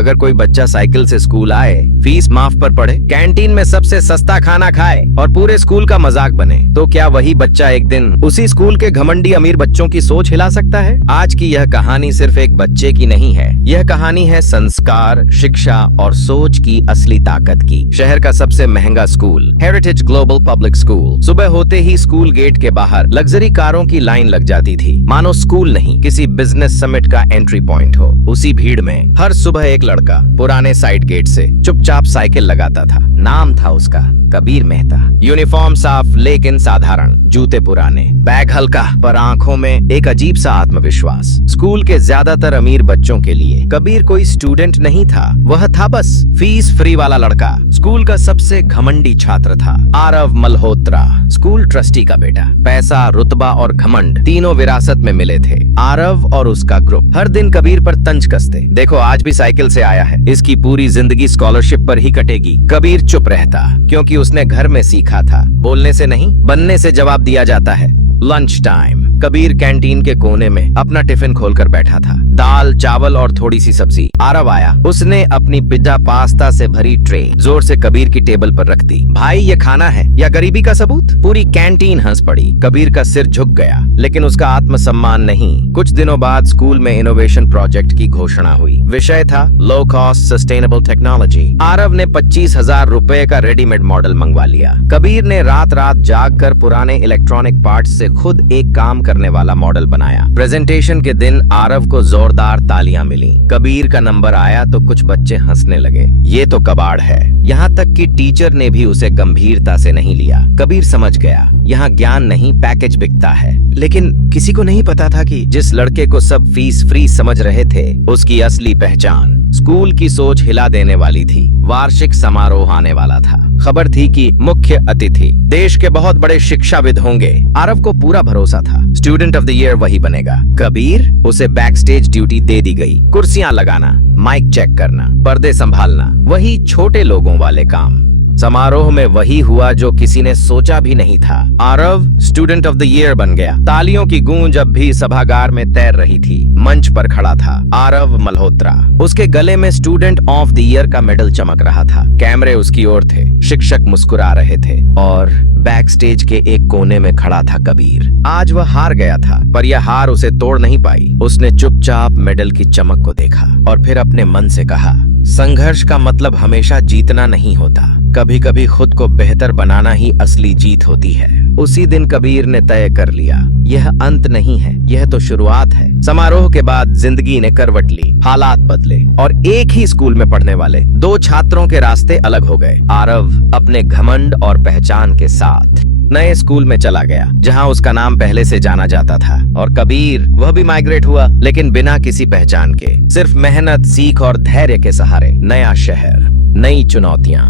अगर कोई बच्चा साइकिल से स्कूल आए, फीस माफ पर पढ़े, कैंटीन में सबसे सस्ता खाना खाए और पूरे स्कूल का मजाक बने, तो क्या वही बच्चा एक दिन उसी स्कूल के घमंडी अमीर बच्चों की सोच हिला सकता है? आज की यह कहानी सिर्फ एक बच्चे की नहीं है, यह कहानी है संस्कार, शिक्षा और सोच की असली ताकत की। शहर का सबसे महंगा school, heritage global public school. सुबह होते ही स्कूल गेट के बाहर लग्जरी कारों की लाइन लग जाती थी, मानो स्कूल नहीं किसी बिजनेस समिट का एंट्री पॉइंट हो। उसी भीड़ में हर सुबह एक लड़का पुराने साइड गेट से चुपचाप साइकिल लगाता था। नाम था उसका कबीर मेहता। यूनिफॉर्म साफ लेकिन साधारण, जूते पुराने, बैग हल्का, पर आंखों में एक अजीब सा आत्मविश्वास। स्कूल के ज्यादातर अमीर बच्चों के लिए कबीर कोई स्टूडेंट नहीं था, वह था बस फीस फ्री वाला लड़का। स्कूल का सबसे घमंडी छात्र था आरव मल्होत्रा, स्कूल ट्रस्टी का बेटा। पैसा, रुतबा और घमंड तीनों विरासत में मिले थे। आरव और उसका ग्रुप हर दिन कबीर पर तंज कसते, देखो आज भी साइकिल से आया है, इसकी पूरी जिंदगी स्कॉलरशिप पर ही कटेगी। कबीर चुप रहता, क्योंकि उसने घर में सीखा था, बोलने से नहीं बनने से जवाब दिया जाता है। लंच टाइम, कबीर कैंटीन के कोने में अपना टिफिन खोलकर बैठा था। दाल, चावल और थोड़ी सी सब्जी। आरव आया, उसने अपनी पिज्जा पास्ता से भरी ट्रे जोर से कबीर की टेबल पर रख दी। भाई ये खाना है या गरीबी का सबूत? पूरी कैंटीन हंस पड़ी। कबीर का सिर झुक गया, लेकिन उसका आत्मसम्मान नहीं। कुछ दिनों बाद स्कूल में इनोवेशन प्रोजेक्ट की घोषणा हुई। विषय था low cost sustainable technology. Aarav ने 25,000 रुपए का रेडीमेड मॉडल मंगवा लिया। कबीर ने रात रात जाग कर पुराने इलेक्ट्रॉनिक पार्ट्स से खुद एक काम करने वाला मॉडल बनाया। प्रेजेंटेशन के दिन आरव को जोरदार तालियां मिली। कबीर का नंबर आया तो कुछ बच्चे हंसने लगे, ये तो कबाड़ है। यहाँ तक कि टीचर ने भी उसे गंभीरता से नहीं लिया। कबीर समझ गया, यहाँ ज्ञान नहीं पैकेज बिकता है। लेकिन किसी को नहीं पता था कि जिस लड़के को सब फीस फ्री समझ रहे थे, उसकी असली पहचान स्कूल की सोच हिला देने वाली थी। वार्षिक समारोह आने वाला था। खबर थी कि मुख्य अतिथि देश के बहुत बड़े शिक्षाविद होंगे। आरव को पूरा भरोसा था स्टूडेंट ऑफ द ईयर वही बनेगा। कबीर, उसे बैक स्टेज ड्यूटी दे दी गई। कुर्सियां लगाना, माइक चेक करना, पर्दे संभालना, वही छोटे लोगों वाले काम। समारोह में वही हुआ जो किसी ने सोचा भी नहीं था। Aarav student of the year बन गया। तालियों की गूंज अब भी सभागार में तैर रही थी। मंच पर खड़ा था आरव मल्होत्रा, उसके गले में स्टूडेंट ऑफ द ईयर का मेडल चमक रहा था। कैमरे उसकी ओर थे, शिक्षक मुस्कुरा रहे थे और बैक स्टेज के एक कोने में खड़ा था कबीर। आज वह हार गया था, पर यह हार उसे तोड़ नहीं पाई। उसने चुपचाप मेडल की चमक को देखा और फिर अपने मन से कहा, संघर्ष का मतलब हमेशा जीतना नहीं होता, कभी कभी खुद को बेहतर बनाना ही असली जीत होती है। उसी दिन कबीर ने तय कर लिया, यह अंत नहीं है, यह तो शुरुआत है। समारोह के बाद जिंदगी ने करवट ली, हालात बदले और एक ही स्कूल में पढ़ने वाले दो छात्रों के रास्ते अलग हो गए। आरव अपने घमंड और पहचान के साथ नए स्कूल में चला गया, जहां उसका नाम पहले से जाना जाता था। और कबीर, वह भी माइग्रेट हुआ, लेकिन बिना किसी पहचान के, सिर्फ मेहनत, सीख और धैर्य के सहारे। नया शहर, नई चुनौतियां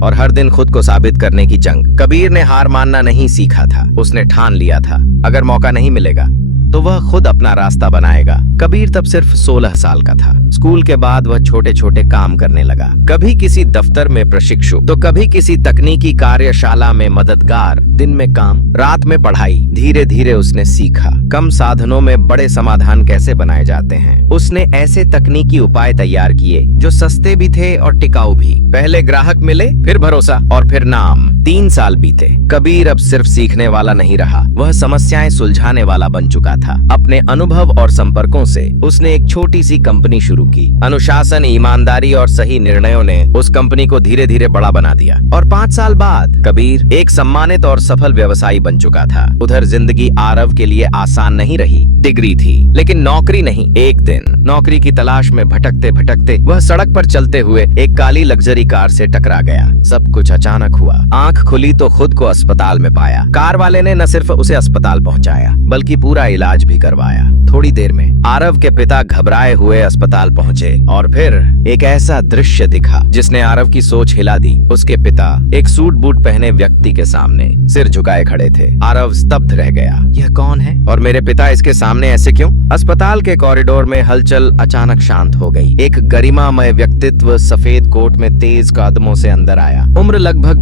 और हर दिन खुद को साबित करने की जंग। कबीर ने हार मानना नहीं सीखा था, उसने ठान लिया था अगर मौका नहीं मिलेगा तो वह खुद अपना रास्ता बनाएगा। कबीर तब सिर्फ 16 साल का था। स्कूल के बाद वह छोटे छोटे काम करने लगा, कभी किसी दफ्तर में प्रशिक्षु तो कभी किसी तकनीकी कार्यशाला में मददगार। दिन में काम, रात में पढ़ाई। धीरे धीरे उसने सीखा कम साधनों में बड़े समाधान कैसे बनाए जाते हैं। उसने ऐसे तकनीकी उपाय तैयार किए जो सस्ते भी थे और टिकाऊ भी। पहले ग्राहक मिले, फिर भरोसा और फिर नाम। 3 साल बीते। कबीर अब सिर्फ सीखने वाला नहीं रहा, वह समस्याएं सुलझाने वाला बन चुका था। अपने अनुभव और संपर्कों से उसने एक छोटी सी कंपनी शुरू की। अनुशासन, ईमानदारी और सही निर्णयों ने उस कंपनी को धीरे धीरे बड़ा बना दिया। और 5 साल बाद कबीर एक सम्मानित और सफल व्यवसायी बन चुका था। उधर जिंदगी आरव के लिए आसान नहीं रही। डिग्री थी, लेकिन नौकरी नहीं। एक दिन नौकरी की तलाश में भटकते भटकते वह सड़क पर चलते हुए एक काली लग्जरी कार से टकरा गया। सब कुछ अचानक हुआ। आंख खुली तो खुद को अस्पताल में पाया। कार वाले ने न सिर्फ उसे अस्पताल पहुंचाया, बल्कि पूरा इलाज भी करवाया। थोड़ी देर में आरव के पिता घबराए हुए अस्पताल पहुंचे और फिर एक ऐसा दृश्य दिखा जिसने आरव की सोच हिला दी। उसके पिता एक सूट बूट पहने व्यक्ति के सामने सिर झुकाए खड़े थे। आरव स्तब्ध रह गया, यह कौन है और मेरे पिता इसके सामने ऐसे क्यों? अस्पताल के कॉरिडोर में हलचल अचानक शांत हो गई। एक गरिमामय व्यक्तित्व सफेद कोट में तेज कदमों से अंदर आया। उम्र लगभग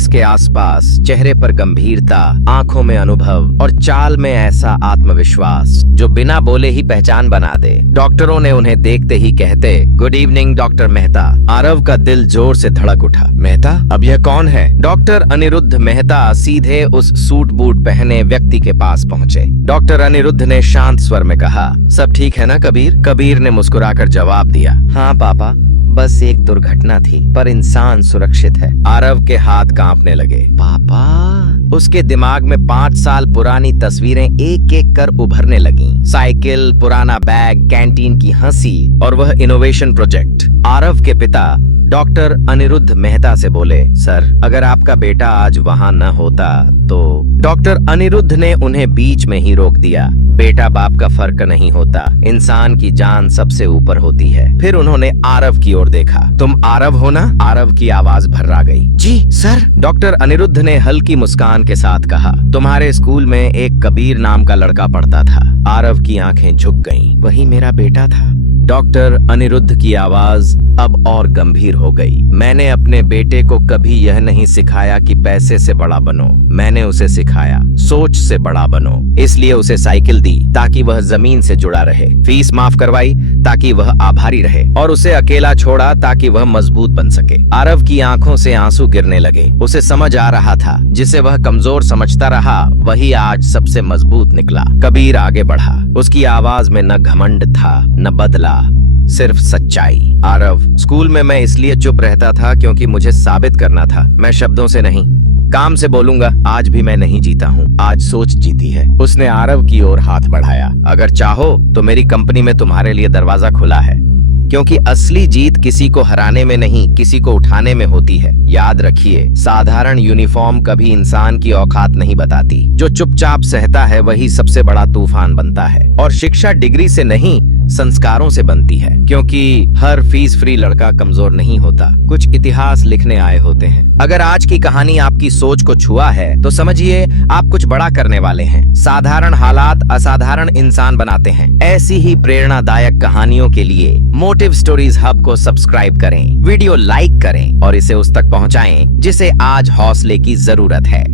फीस के आसपास, चेहरे पर गंभीरता, आंखों में अनुभव और चाल में ऐसा आत्मविश्वास जो बिना बोले ही पहचान बना दे। डॉक्टरों ने उन्हें देखते ही कहते, good evening doctor Mehta. Aarav का दिल जोर से धड़क उठा। मेहता? अब यह कौन है? डॉक्टर अनिरुद्ध मेहता सीधे उस सूट बूट पहने व्यक्ति के पास पहुंचे। डॉक्टर अनिरुद्ध ने शांत स्वर में कहा, सब ठीक है ना कबीर? कबीर ने मुस्कुराकर जवाब दिया, हाँ पापा, बस एक दुर्घटना थी, पर इंसान सुरक्षित है। आरव के हाथ कांपने लगे। पापा? उसके दिमाग में 5 साल पुरानी तस्वीरें एक एक कर उभरने लगीं। साइकिल, पुराना बैग, कैंटीन की हंसी और वह इनोवेशन प्रोजेक्ट। आरव के पिता डॉक्टर अनिरुद्ध मेहता से बोले, सर, अगर आपका बेटा आज वहाँ न होता तो। डॉक्टर अनिरुद्ध ने उन्हें बीच में ही रोक दिया। बेटा बाप का फर्क नहीं होता, इंसान की जान सबसे ऊपर होती है। फिर उन्होंने आरव की ओर देखा। तुम आरव हो ना? आरव की आवाज भर्रा गई। जी सर। डॉक्टर अनिरुद्ध ने हल्की मुस्कान के साथ कहा, तुम्हारे स्कूल में एक कबीर नाम का लड़का पढ़ता था। आरव की आंखें झुक गईं। वही मेरा बेटा था। डॉक्टर अनिरुद्ध की आवाज अब और गंभीर हो गई। मैंने अपने बेटे को कभी यह नहीं सिखाया कि पैसे से बड़ा बनो, मैंने उसे सिखाया सोच से बड़ा बनो। इसलिए उसे साइकिल दी ताकि वह जमीन से जुड़ा रहे, फीस माफ करवाई ताकि वह आभारी रहे, और उसे अकेला छोड़ा ताकि वह मजबूत बन सके। आरव की आंखों से आंसू गिरने लगे। उसे समझ आ रहा था, जिसे वह कमजोर समझता रहा वही आज सबसे मजबूत निकला। कबीर आगे बढ़ा। उसकी आवाज में न घमंड था न बदला, सिर्फ सच्चाई। आरव, स्कूल में मैं इसलिए चुप रहता था क्योंकि मुझे साबित करना था। मैं शब्दों से नहीं, काम से बोलूंगा। आज भी मैं नहीं जीता हूँ, आज सोच जीती है। उसने आरव की ओर हाथ बढ़ाया। अगर चाहो तो मेरी कंपनी में तुम्हारे लिए दरवाजा खुला है, क्योंकि असली जीत किसी को हराने में नहीं, किसी को उठाने में होती है। याद रखिए, साधारण यूनिफॉर्म कभी इंसान की औकात नहीं बताती। जो चुपचाप सहता है वही सबसे बड़ा तूफान बनता है। और शिक्षा डिग्री से नहीं, संस्कारों से बनती है। क्योंकि हर फीस फ्री लड़का कमजोर नहीं होता, कुछ इतिहास लिखने आए होते हैं। अगर आज की कहानी आपकी सोच को छुआ है तो समझिए आप कुछ बड़ा करने वाले हैं। साधारण हालात असाधारण इंसान बनाते हैं। ऐसी ही प्रेरणादायक कहानियों के लिए मोटिव स्टोरीज हब को सब्सक्राइब करें, वीडियो लाइक करें और इसे उस तक पहुंचाएं जिसे आज हौसले की जरूरत है।